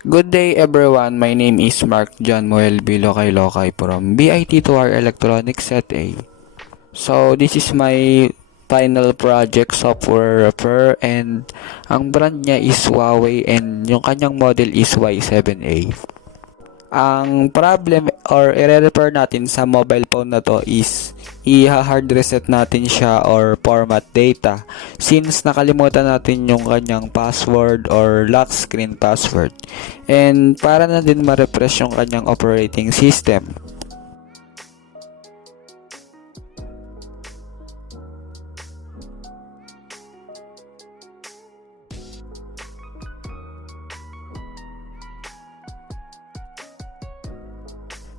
Good day everyone, my name is Mark John Moel Lokay from BIT2R Electronics Set A. So this is my final project software repair and ang brand niya is Huawei and yung kanyang model is Y7A. Ang problem or i-repair natin sa mobile phone na to is i-hard reset natin siya or format data since nakalimutan natin yung kanyang password or lock screen password, and para na din ma-refresh yung kanyang operating system.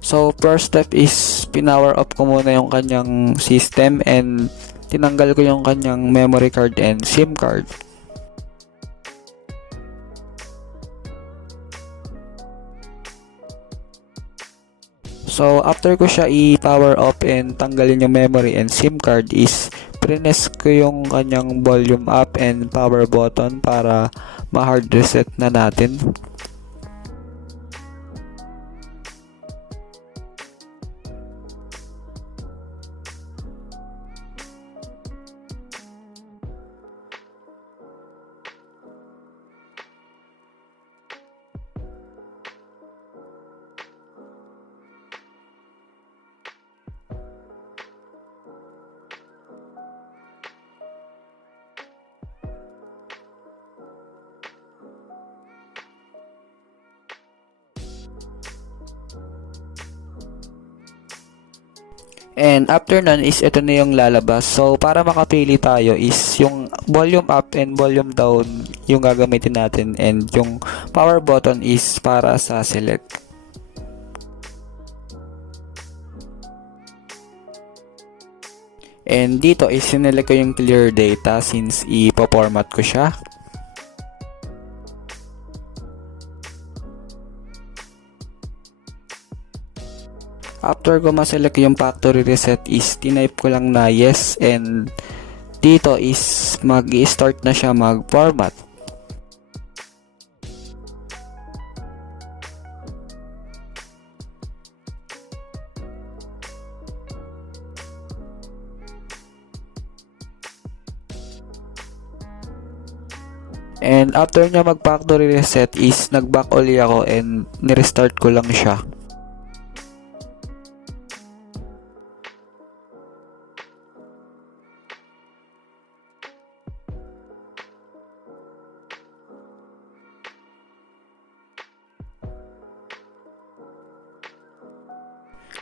So first step is pinower off ko muna yung kanyang system and tinanggal ko yung kanyang memory card and SIM card. So after ko siya i-power off and tanggalin yung memory and SIM card is press ko yung kanyang volume up and power button para ma-hard reset na natin. And after nun is ito na yung lalabas. So para makapili tayo is yung volume up and volume down yung gagamitin natin, and yung power button is para sa select. And dito is sinelect ko yung clear data since ipo-format ko siya. After ko ma-select yung factory reset is tinype ko lang na yes, and dito is mag-i-start na siya mag-format. And after niya mag-factory reset is nag-back uli ako and ni-restart ko lang siya.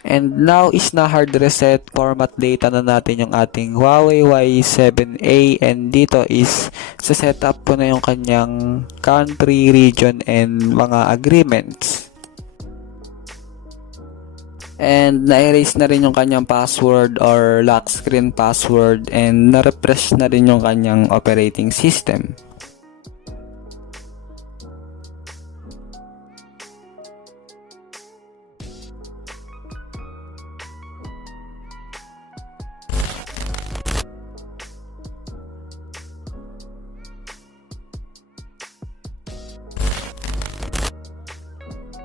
And now is na hard reset format data na natin yung ating Huawei Y7A, and dito is sa setup ko na yung kanyang country, region, and mga agreements. And na-erase na rin yung kanyang password or lock screen password, and na-refresh na rin yung kanyang operating system.